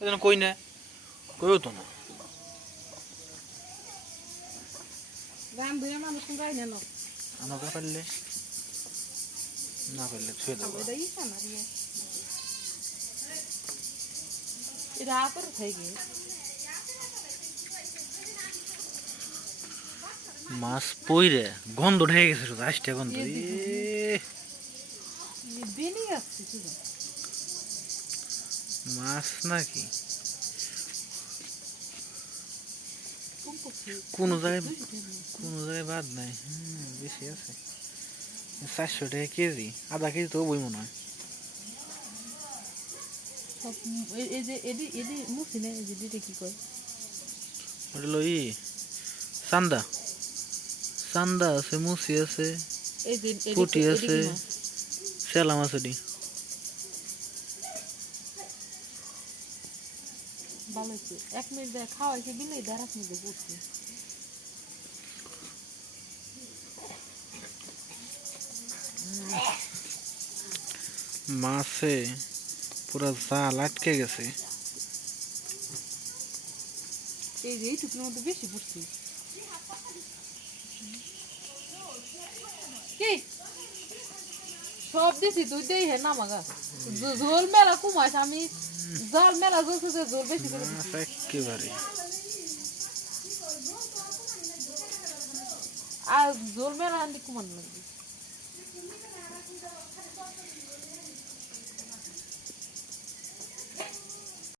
কই না কইও তো না গান ধুয়ে মানুষ রাই নেন আমাকে পারলে না পারলে ছুঁয়ে দেবো এটাই না রে এটা আপর থেকে মাছ পইরে গন্ধ ঢেকে গেছে শুধু আসতে গন্ধ বেনি আসছে শুধু মাছ নাকি কোনো জায়গায় বাদ নাই বেশি আছে 400 টাকা কেজি আধা কেজি তো বই মনে হয় এই যে এদি মুসি না এই যে দিতে কি কয় ওটা লই চান্দা চান্দা আছে মুসি আছে এই যে পুটি আছে সেলা মাছ ওটি ভালো হয়েছে 1 মিনিট দিয়ে খাওয়াইছে দিলে 1.5 মিনিট দিয়ে পড়ছে মাছে পুরা জাল আটকে গেছে এই যে এইটুকুর মধ্যে বেশি পড়ছে কি সব দিছি তুই দেই হে না মাগা ঝোল মেলা কমাইছ আমি জাল মেলা জ্বলছে যে ঝোল বেশি করে দিছি একেবারে আর ঝোল মেলা আনতে কমান লাগবে